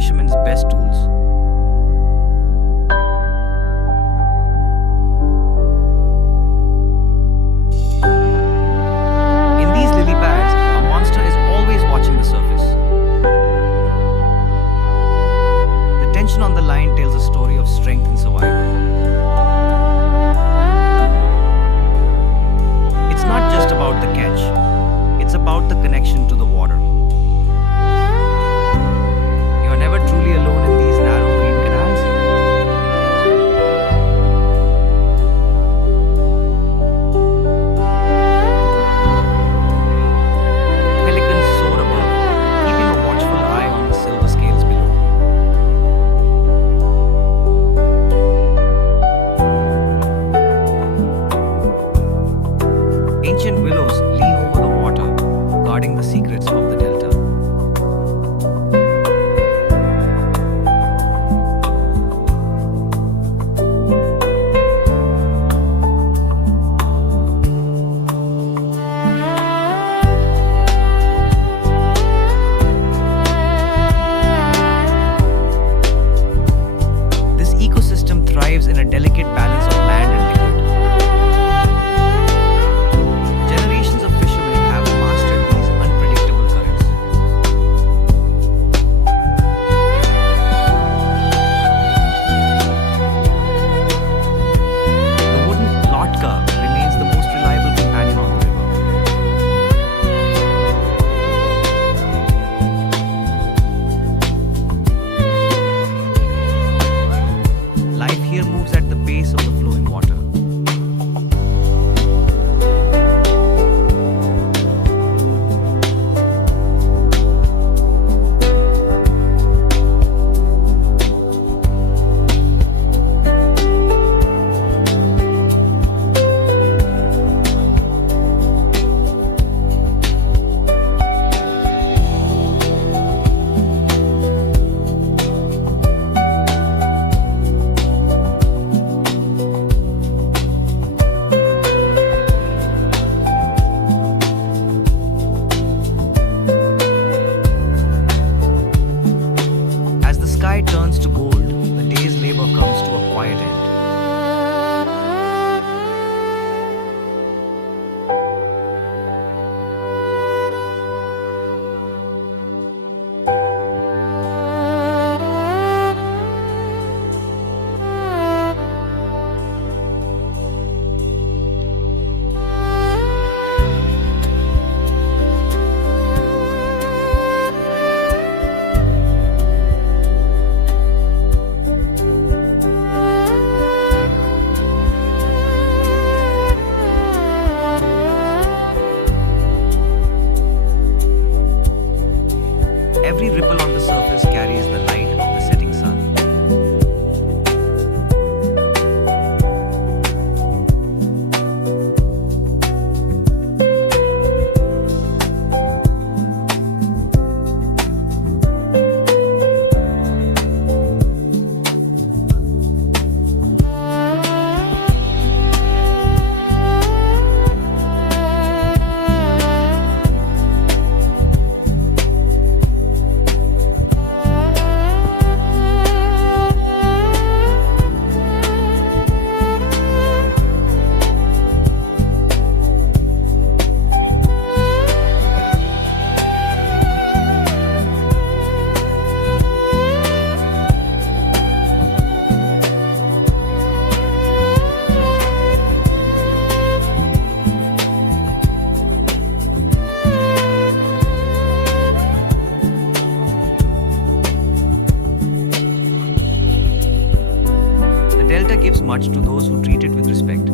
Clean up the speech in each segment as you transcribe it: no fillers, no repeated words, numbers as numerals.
fishermen's best tools. In these lily pads, a monster is always watching the surface. The tension on the line tells a story of strength and survival. It's not just about the catch, it's about the connection to the water. You're never truly alone in these narrow green canals. Pelicans soar above, keeping a watchful eye on the silver scales below. Ancient willows lean over the water, guarding the secrets of the delta. This ecosystem thrives in a delicate balance of land and liquid. Generations of fishermen have mastered these unpredictable currents. The wooden lotka remains the most reliable companion on the river. Life here moves at the pace of the flowing water. As the sky turns to gold, the day's labor comes to a quiet end. Every ripple on the surface carries the light of the setting sun. The delta gives much to those who treat it with respect.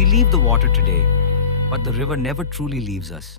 We leave the water today, but the river never truly leaves us.